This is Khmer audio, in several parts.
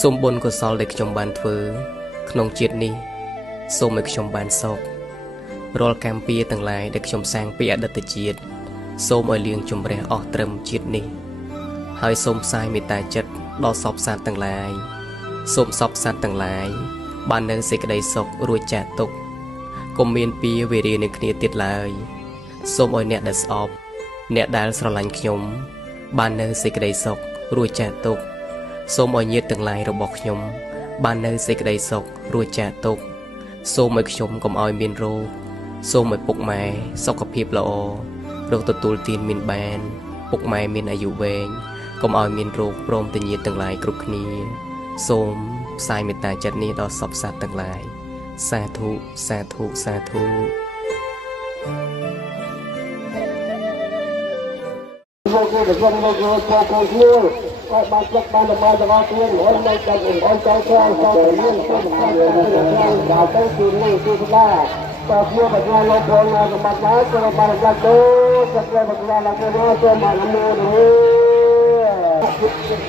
សូមបុណ្យកុសលដែលខ្ញុំបានធ្វើក្នុងជាតិនេះសូមឲ្យខ្ញុំបានសុខរាល់កម្មពៀទាំងឡាយដែលខ្ញុំសាងពីអតីតជាតិសូមឲ្យលាងជម្រះអស់ត្រឹមជាតិនេះហើយសូមផ្សាយមេត្តាចិត្តដល់សពសត្វទាំងឡាយសូមសពសត្វទាំងឡាយបាននៅសេចក្តីសុខរួចចាកទុក្ខកុំមានពៀវេរានឹងគ្នាទៀតឡើយសូមឲ្យអ្នកដែលស្អប់អ្នកដែលស្រឡាញ់ខ្ញុំបាននៅសេចក្តីសុខរួចចាកទុក្ខសូមឲ្យញាតិទាំងឡាយរបស់ខ្ញុំបាននៅសេចក្តីសុខរួចចាកទុក្ខសូមឲ្យខ្ញុំកុំឲ្យមានរោគសូមឲ្យពុកម៉ែសុខភាពល្អរកទទួលទានមានបានពុកម៉ែមានអាយុវែងកុំឲ្យមានរោគព្រមទាំងញាតិទាំងឡាយគ្រប់គ្នាសូមផ្សាយមេត្តាចិត្តនេះដល់សពសត្វទាំងឡាយសាធុសាធុសាធុមកគឺប្រចាំមកចូលគ្នាក៏បានចាក់បានរបស់ទាំងអស់គ្នាហើយនៅតែអង្គចូលចូលមានទៅដល់ទៅគឺនេះគឺស្ដាតើខ្ញុំបញ្ញាលោកបងណាសម្បត្តិដែរក៏បានចាក់ទៅចាក់ទៅបញ្ញាលោកបងចូលមកនមនេះ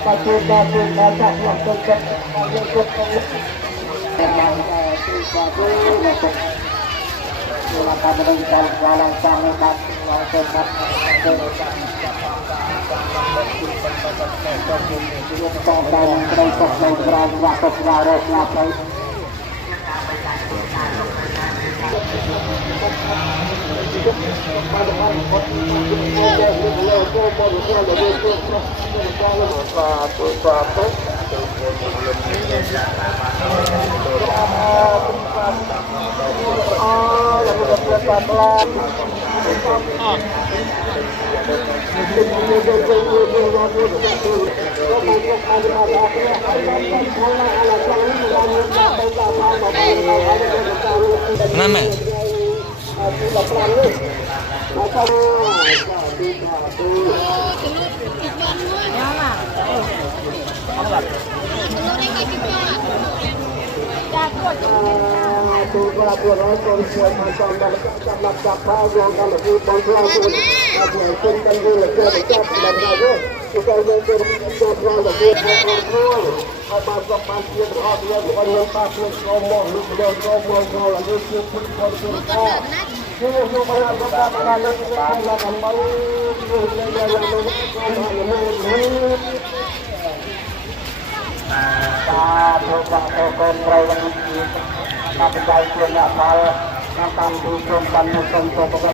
បច្ចុប្បន្នគឺការចាក់មកទៅចាក់យកទៅបានគឺក៏គឺเราทำเป็นการวางสร้างในการเราเกิดมาเกิดจากต้องการในตกในกลางว่าตกเราเรื่องเราไปKenapa? Tôi có là buồn nói con chơi mà xong là chặt phao rồi còn là vui bóng lao rồi là buồn chân chân vui là chơi để chặt là ra rồi tôi coi lên tôi ra là vui con thôi hai ba dọc ban kia họ thì em còn nhân ta chưa có mòn lúc đầu có mòn là như chưa thích con ta nhưng mà không phải là ta là lên là làm bao nhiêu là ta thôi con rồi là តាមใจជាអ្នកផលតាមទីក្រុមបាននៅក្នុង